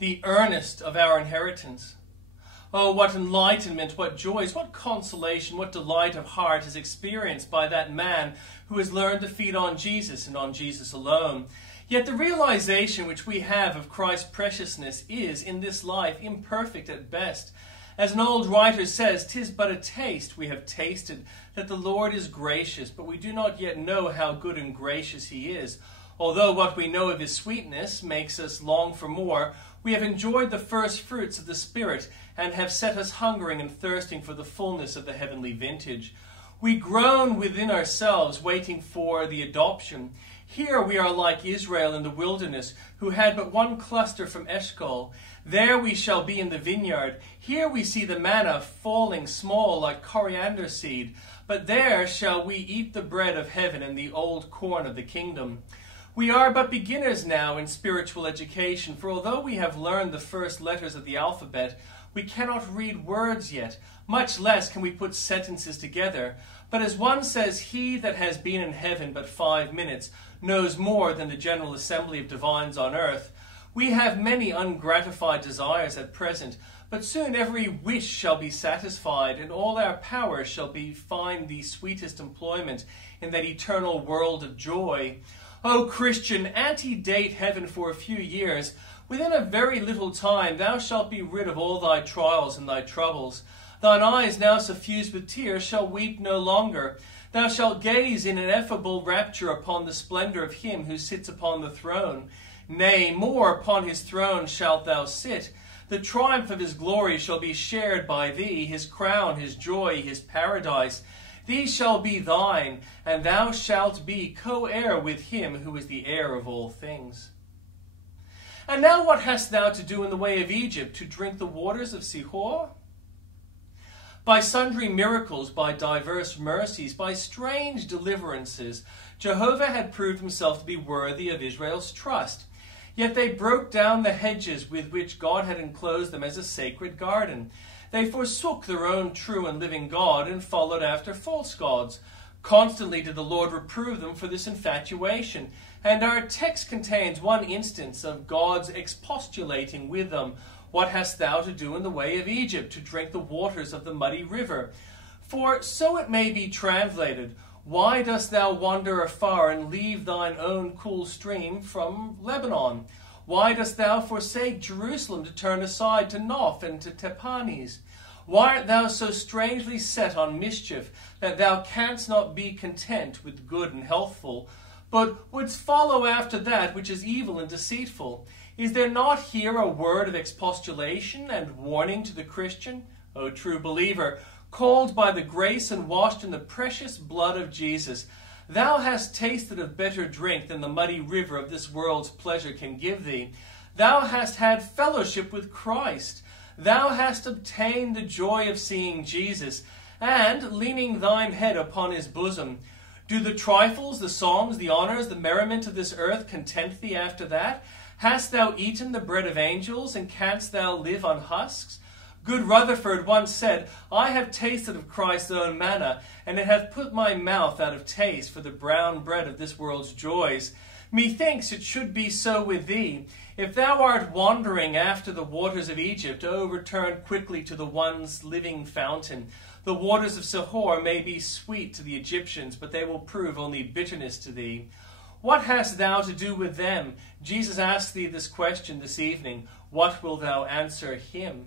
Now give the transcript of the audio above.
the earnest of our inheritance. Oh, what enlightenment, what joys, what consolation, what delight of heart is experienced by that man who has learned to feed on Jesus and on Jesus alone. Yet the realization which we have of Christ's preciousness is, in this life, imperfect at best. As an old writer says, "'Tis but a taste we have tasted, that the Lord is gracious, but we do not yet know how good and gracious he is. Although what we know of his sweetness makes us long for more, we have enjoyed the first fruits of the Spirit, and have set us hungering and thirsting for the fullness of the heavenly vintage. We groan within ourselves, waiting for the adoption. Here we are like Israel in the wilderness, who had but one cluster from Eshcol. There we shall be in the vineyard. Here we see the manna falling small like coriander seed. But there shall we eat the bread of heaven and the old corn of the kingdom." We are but beginners now in spiritual education, for although we have learned the first letters of the alphabet, we cannot read words yet, much less can we put sentences together. But as one says, he that has been in heaven but 5 minutes knows more than the general assembly of divines on earth. We have many ungratified desires at present, but soon every wish shall be satisfied, and all our powers shall find the sweetest employment in that eternal world of joy. O Christian, antedate heaven for a few years. Within a very little time thou shalt be rid of all thy trials and thy troubles. Thine eyes, now suffused with tears, shall weep no longer. Thou shalt gaze in ineffable rapture upon the splendor of him who sits upon the throne. Nay, more, upon his throne shalt thou sit. The triumph of his glory shall be shared by thee, his crown, his joy, his paradise. These shall be thine, and thou shalt be co-heir with him who is the heir of all things. And now what hast thou to do in the way of Egypt, to drink the waters of Sihor? By sundry miracles, by diverse mercies, by strange deliverances, Jehovah had proved himself to be worthy of Israel's trust. Yet they broke down the hedges with which God had enclosed them as a sacred garden. They forsook their own true and living God and followed after false gods. Constantly did the Lord reprove them for this infatuation, and our text contains one instance of God's expostulating with them. What hast thou to do in the way of Egypt, to drink the waters of the muddy river? For so it may be translated, why dost thou wander afar and leave thine own cool stream from Lebanon? Why dost thou forsake Jerusalem to turn aside to Noph and to Tepanes? Why art thou so strangely set on mischief that thou canst not be content with good and healthful, but wouldst follow after that which is evil and deceitful? Is there not here a word of expostulation and warning to the Christian? O true believer, called by the grace and washed in the precious blood of Jesus, thou hast tasted of better drink than the muddy river of this world's pleasure can give thee. Thou hast had fellowship with Christ. Thou hast obtained the joy of seeing Jesus, and, leaning thine head upon his bosom, do the trifles, the songs, the honors, the merriment of this earth content thee after that? Hast thou eaten the bread of angels, and canst thou live on husks? Good Rutherford once said, I have tasted of Christ's own manna, and it hath put my mouth out of taste for the brown bread of this world's joys. Methinks it should be so with thee. If thou art wandering after the waters of Egypt, O return quickly to the one's living fountain. The waters of Sihor may be sweet to the Egyptians, but they will prove only bitterness to thee. What hast thou to do with them? Jesus asks thee this question this evening. What wilt thou answer him?